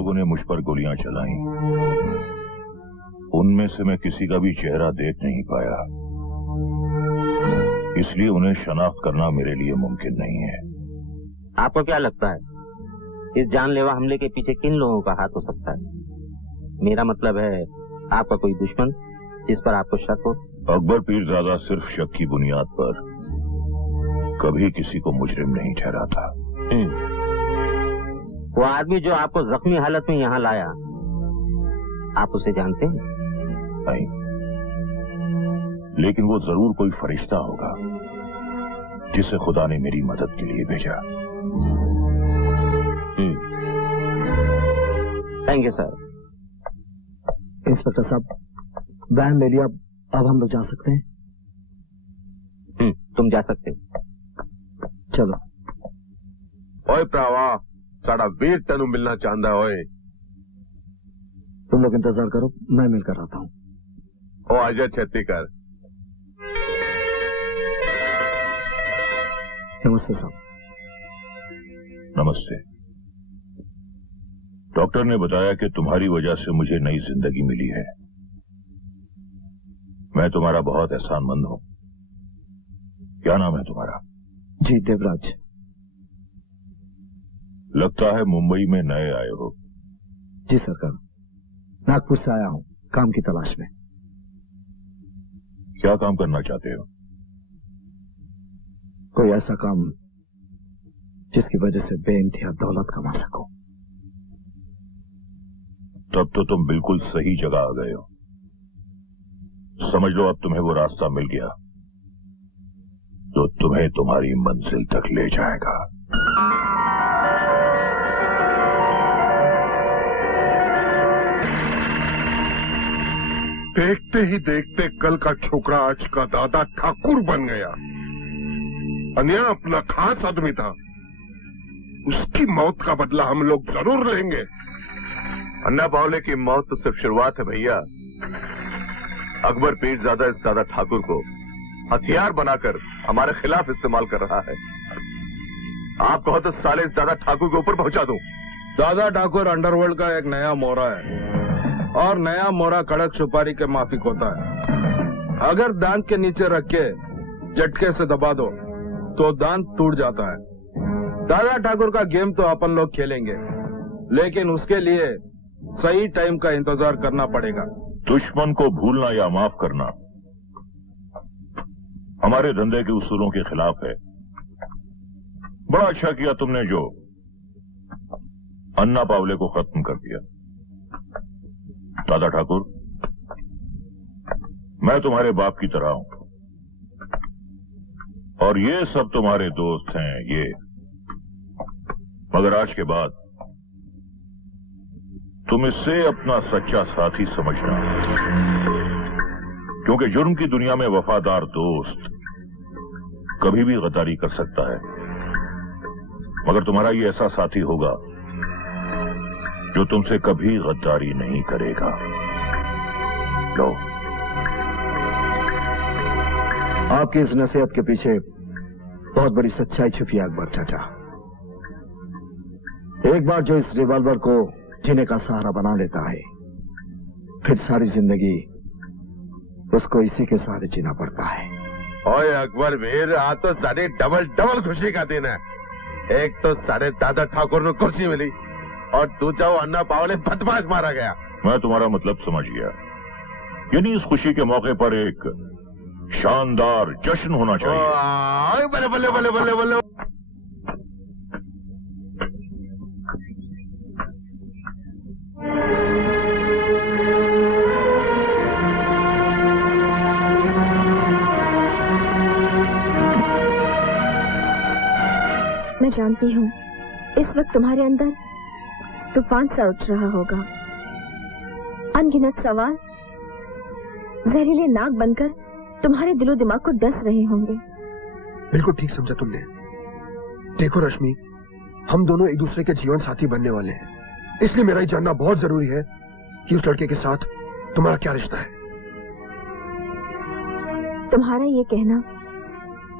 लोगों ने मुझ पर गोलियां चलाई, उनमें से मैं किसी का भी चेहरा देख नहीं पाया, इसलिए उन्हें शनाख्त करना मेरे लिए मुमकिन नहीं है। आपको क्या लगता है इस जानलेवा हमले के पीछे किन लोगों का हाथ हो सकता है? मेरा मतलब है आपका कोई दुश्मन जिस पर आपको शक हो। अकबर पीरजादा सिर्फ शक की बुनियाद पर कभी किसी को मुजरिम नहीं ठहराता। वो आदमी जो आपको जख्मी हालत में यहाँ लाया, आप उसे जानते हैं? नहीं, लेकिन वो जरूर कोई फरिश्ता होगा जिसे खुदा ने मेरी मदद के लिए भेजा। Thank you sir. इंस्पेक्टर साहब, वैन ले लिया, अब हम लोग जा सकते हैं? तुम जा सकते हो। चलो। ओए प्रावा, साड़ा वीर तेनू मिलना चाहता है। ओए तुम लोग इंतजार करो, मैं मिलकर आता हूँ। ओ आजा, छेती कर। नमस्ते साहब। नमस्ते। डॉक्टर ने बताया कि तुम्हारी वजह से मुझे नई जिंदगी मिली है। मैं तुम्हारा बहुत एहसानमंद हूं। क्या नाम है तुम्हारा? जी, देवराज। लगता है मुंबई में नए आए हो। जी सरकार, नागपुर से आया हूं काम की तलाश में। क्या काम करना चाहते हो? कोई ऐसा काम जिसकी वजह से बेइंतहा दौलत कमा सको। तब तो तुम बिल्कुल सही जगह आ गए हो। समझ लो अब तुम्हें वो रास्ता मिल गया जो तुम्हें तुम्हारी मंजिल तक ले जाएगा। देखते ही देखते कल का छोकरा आज का दादा ठाकुर बन गया। अन्या अपना खास आदमी था, उसकी मौत का बदला हम लोग जरूर लेंगे। अन्ना बावले की मौत तो सिर्फ शुरुआत है भैया। अकबर पीरजादा इस दादा ठाकुर को हथियार बनाकर हमारे खिलाफ इस्तेमाल कर रहा है। आप कहो तो साले इस दादा ठाकुर के ऊपर पहुंचा दूं। दादा ठाकुर अंडरवर्ल्ड का एक नया मोहरा है और नया मोहरा कड़क सुपारी के माफिक होता है। अगर दांत के नीचे रख के झटके से दबा दो तो दांत टूट जाता है। दादा ठाकुर का गेम तो अपन लोग खेलेंगे, लेकिन उसके लिए सही टाइम का इंतजार करना पड़ेगा। दुश्मन को भूलना या माफ करना हमारे धंधे के उसूलों के खिलाफ है। बड़ा अच्छा किया तुमने जो अन्ना बावले को खत्म कर दिया। दादा ठाकुर, मैं तुम्हारे बाप की तरह हूं और ये सब तुम्हारे दोस्त हैं ये, मगर आज के बाद तुम इससे अपना सच्चा साथी समझना, क्योंकि जुर्म की दुनिया में वफादार दोस्त कभी भी गद्दारी कर सकता है, मगर तुम्हारा ये ऐसा साथी होगा जो तुमसे कभी गद्दारी नहीं करेगा। लो, आपकी इस नसीहत के पीछे बहुत बड़ी सच्चाई छुपी है अकबर चाचा। एक बार जो इस रिवॉल्वर को जीने का सहारा बना लेता है, फिर सारी जिंदगी उसको इसी के सहारे जीना पड़ता है। ओए अकबर वीर, आज तो साढ़े डबल खुशी का दिन है। एक तो साढ़े दादा ठाकुर को कुर्सी मिली और दूसरा अन्ना बावले बदमाश मारा गया। मैं तुम्हारा मतलब समझ गया, यानी इस खुशी के मौके पर एक शानदार जश्न होना चाहिए। बल्ले बल्ले बल्ले बल्ले बल्ले। मैं जानती हूँ इस वक्त तुम्हारे अंदर तूफान सा उठ रहा होगा। अनगिनत सवाल जहरीले नाग बनकर तुम्हारे दिलो दिमाग को डस रहे होंगे। बिल्कुल ठीक समझा तुमने। देखो रश्मि, हम दोनों एक दूसरे के जीवन साथी बनने वाले हैं, इसलिए मेरा ये जानना बहुत जरूरी है कि उस लड़के के साथ तुम्हारा क्या रिश्ता है। तुम्हारा ये कहना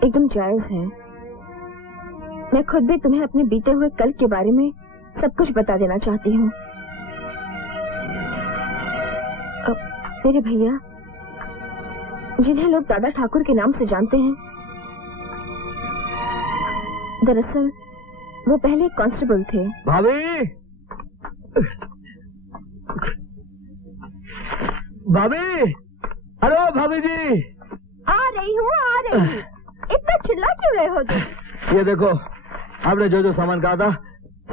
एकदम जायज है। मैं खुद भी तुम्हें अपने बीते हुए कल के बारे में सब कुछ बता देना चाहती हूँ। मेरे भैया, जिन्हें लोग दादा ठाकुर के नाम से जानते हैं, दरअसल वो पहले कांस्टेबल थे। भाभी, भाभी, हेलो भाभी जी। आ रही हूँ, आ रही हूँ। इतना चिल्ला क्यों रहे हो तुम? ये देखो, आपने जो जो सामान कहा था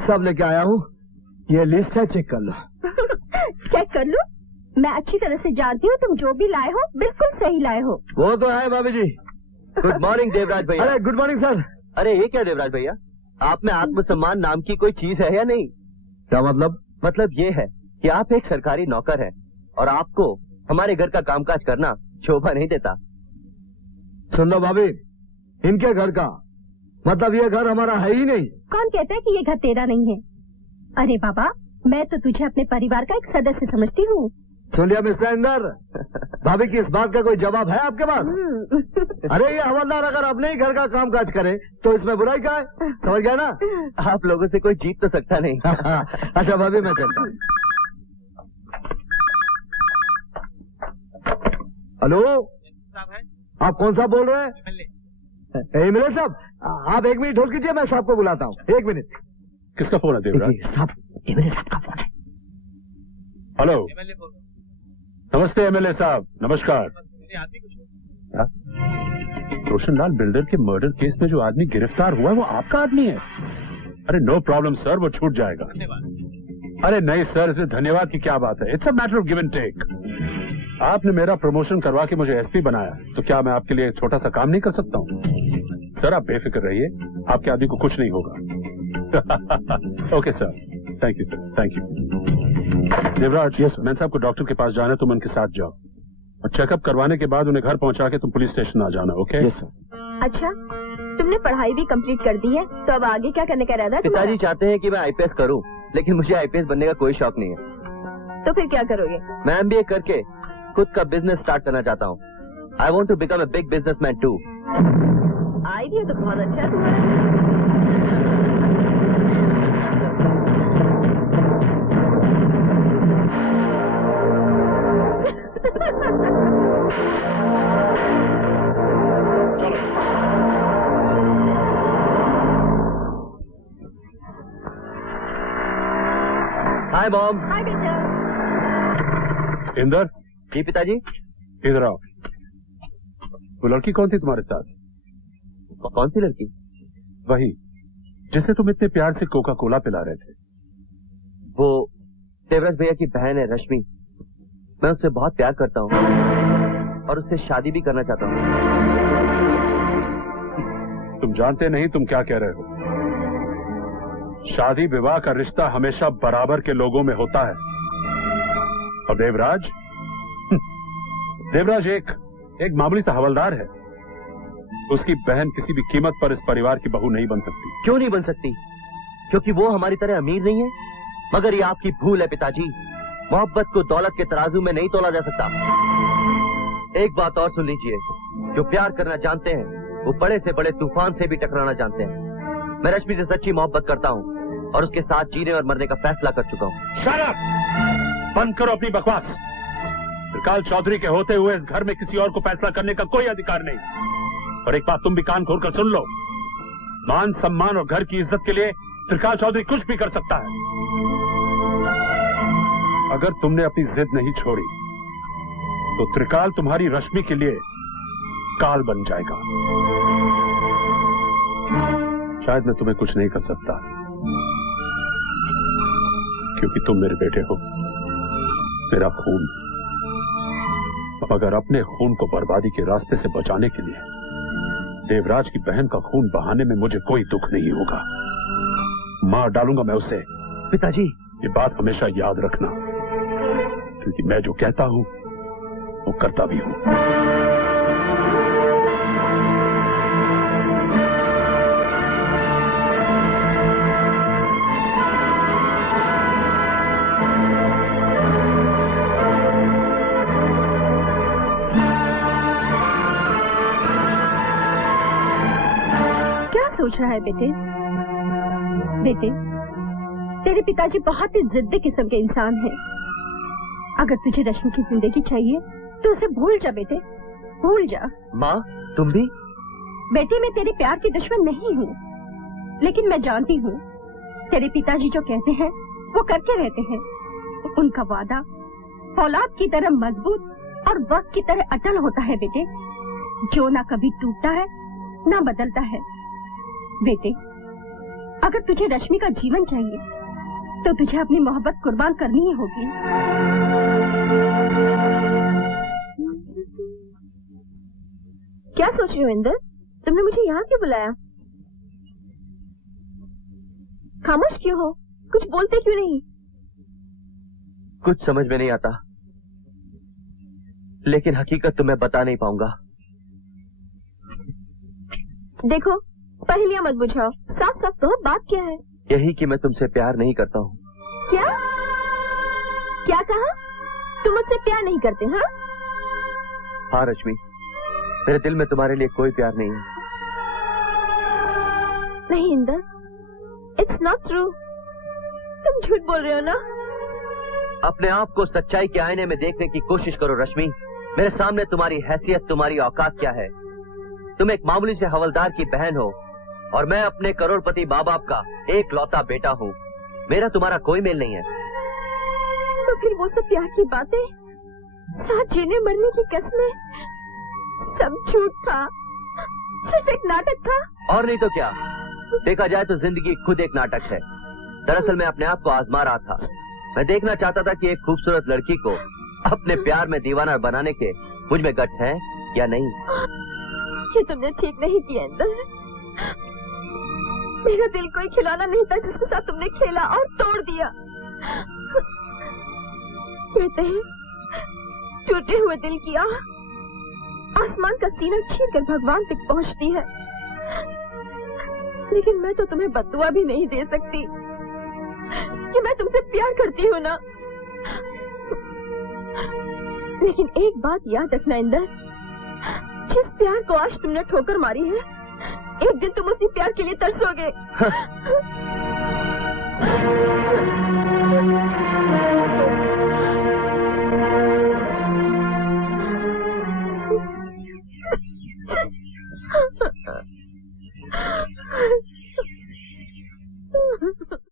सब लेके आया हूँ। ये लिस्ट है, चेक कर लो। चेक कर लो? मैं अच्छी तरह से जानती हूँ तुम जो भी लाए हो बिल्कुल सही लाए हो। वो तो है भाभी जी। गुड मॉर्निंग देवराज भैया। अरे गुड मॉर्निंग सर। अरे ये क्या देवराज भैया, आप में आत्मसम्मान नाम की कोई चीज है या नहीं? क्या मतलब? मतलब ये है कि आप एक सरकारी नौकर हैं और आपको हमारे घर का कामकाज करना शोभा नहीं देता। सुन लो भाभी, इनके घर का मतलब ये घर हमारा है ही नहीं। कौन कहता है कि ये घर तेरा नहीं है? अरे बाबा, मैं तो तुझे अपने परिवार का एक सदस्य समझती हूँ। सुन लिया मिस्टर इंदर, भाभी की इस बात का कोई जवाब है आपके पास? अरे ये हवलदार अगर अपने ही घर का काम काज करे तो इसमें बुराई क्या है? समझ गया ना? आप लोगों से कोई जीत तो सकता नहीं। अच्छा भाभी, मैं चलता हूँ। हेलो, आप कौन सा बोल रहे हैं? एमएलए साहब, आप 1 मिनट होल्ड कीजिए, मैं साहब को बुलाता हूँ। 1 मिनट। किसका फोन है देवराज? साहब, एमएलए साहब का फोन है। हेलो, नमस्ते एमएलए साहब, नमस्कार। रोशनलाल बिल्डर के मर्डर केस में जो आदमी गिरफ्तार हुआ है वो आपका आदमी है? अरे नो प्रॉब्लम सर, वो छूट जाएगा। अरे नहीं सर, इसमें धन्यवाद की क्या बात है। It's a matter of give and take. आपने मेरा प्रमोशन करवा के मुझे एसपी बनाया, तो क्या मैं आपके लिए एक छोटा सा काम नहीं कर सकता हूँ? सर आप बेफिक्र रहिए, आपके आदमी को कुछ नहीं होगा। Okay sir, thank you sir, thank you. Devraj, yes man साहब को डॉक्टर के पास जाना है, तुम उनके साथ जाओ और चेकअप करवाने के बाद उन्हें घर पहुंचा के तुम पुलिस स्टेशन आ जाना। ओके? Yes sir. अच्छा, तुमने पढ़ाई भी कंप्लीट कर दी है, तो अब आगे क्या करने का इरादा है तुम्हारा? पिताजी चाहते हैं कि मैं आईपीएस करूं, लेकिन मुझे आईपीएस बनने का कोई शौक नहीं है। तो फिर क्या करोगे? मैं एमबीए करके खुद का बिजनेस स्टार्ट करना चाहता हूँ। I want to become a big businessman too. Idea तो बहुत अच्छा है तुम्हारा। Hi mom. हाय बेटा। इंदर, जी पिताजी। इधर आओ। वो लड़की कौन थी तुम्हारे साथ? कौन सी लड़की? वही जिसे तुम इतने प्यार से कोका कोला पिला रहे थे। वो देवराज भैया की बहन है रश्मि। मैं उससे बहुत प्यार करता हूँ और उससे शादी भी करना चाहता हूँ। तुम जानते नहीं तुम क्या कह रहे हो। शादी विवाह का रिश्ता हमेशा बराबर के लोगों में होता है। और देवराज देवराज एक मामूली सा हवलदार है। उसकी बहन किसी भी कीमत पर इस परिवार की बहू नहीं बन सकती। क्यों नहीं बन सकती? क्योंकि वो हमारी तरह अमीर नहीं है। मगर ये आपकी भूल है पिताजी। मोहब्बत को दौलत के तराजू में नहीं तोला जा सकता। एक बात और सुन लीजिए, जो प्यार करना जानते हैं वो बड़े से बड़े तूफान से भी टकराना जानते हैं। मैं रश्मि से सच्ची मोहब्बत करता हूँ और उसके साथ जीने और मरने का फैसला कर चुका हूँ। Shut up! बंद करो अपनी बकवास। त्रिकाल चौधरी के होते हुए इस घर में किसी और को फैसला करने का कोई अधिकार नहीं। और एक बात तुम भी कान खोलकर सुन लो, मान सम्मान और घर की इज्जत के लिए त्रिकाल चौधरी कुछ भी कर सकता है। अगर तुमने अपनी जिद नहीं छोड़ी तो त्रिकाल तुम्हारी रश्मि के लिए काल बन जाएगा। शायद मैं तुम्हें कुछ नहीं कर सकता क्योंकि तुम मेरे बेटे हो, मेरा खून। मगर अपने खून को बर्बादी के रास्ते से बचाने के लिए देवराज की बहन का खून बहाने में मुझे कोई दुख नहीं होगा। मार डालूंगा मैं उसे। पिताजी, ये बात हमेशा याद रखना, क्योंकि मैं जो कहता हूं वो करता भी हूं। सोच रहा है बेटे? बेटे, तेरे पिताजी बहुत ही जिद्दी किस्म के इंसान हैं। अगर तुझे रश्मि की जिंदगी चाहिए तो उसे भूल जा बेटे, भूल जा। माँ तुम भी? बेटे मैं तेरे प्यार की दुश्मन नहीं हूँ, लेकिन मैं जानती हूँ तेरे पिताजी जो कहते हैं वो करके रहते हैं। उनका वादा औलाद की तरह मजबूत और वक्त की तरह अटल होता है बेटे, जो ना कभी टूटता है ना बदलता है। बेटे अगर तुझे रश्मि का जीवन चाहिए तो तुझे अपनी मोहब्बत कुर्बान करनी ही होगी। क्या सोच रही हो इंदर? तुमने मुझे यहाँ क्यों बुलाया? खामोश क्यों हो? कुछ बोलते क्यों नहीं? कुछ समझ में नहीं आता, लेकिन हकीकत तो मैं बता नहीं पाऊंगा। देखो पहेलियां मत बुझाओ, साफ साफ कहो बात क्या है? यही कि मैं तुमसे प्यार नहीं करता हूँ। क्या क्या कहा? तुम मुझसे प्यार नहीं करते? हाँ हाँ रश्मि, मेरे दिल में तुम्हारे लिए कोई प्यार नहीं है। नहीं इंदर, इट्स नॉट ट्रू। तुम झूठ बोल रहे हो ना? अपने आप को सच्चाई के आईने में देखने की कोशिश करो रश्मि। मेरे सामने तुम्हारी हैसियत, तुम्हारी औकात क्या है? तुम एक मामूली से हवलदार की बहन हो और मैं अपने करोड़पति माँ बाप का एक लौता बेटा हूँ। मेरा तुम्हारा कोई मेल नहीं है। तो फिर वो सब प्यार की बातें, साथ जीने मरने की कस्में, सब झूठ था, सिर्फ एक नाटक था। और नहीं तो क्या, देखा जाए तो जिंदगी खुद एक नाटक है। दरअसल मैं अपने आप को आजमा रहा था। मैं देखना चाहता था कि एक खूबसूरत लड़की को अपने प्यार में दीवाना बनाने के मुझ में गट्स है या नहीं। ये तुमने ठीक नहीं किया इंदर। मेरा दिल कोई खिलौना नहीं था जिसके साथ तुमने खेला और तोड़ दिया। कहते हैं टूटे हुए दिल की आह आसमान का सीना छीन कर भगवान तक पहुंचती है, लेकिन मैं तो तुम्हें बद्दुआ भी नहीं दे सकती कि मैं तुमसे प्यार करती हूँ ना। लेकिन एक बात याद रखना इंदर, जिस प्यार को आज तुमने ठोकर मारी है, एक दिन तुम उसी प्यार के लिए तरसोगे।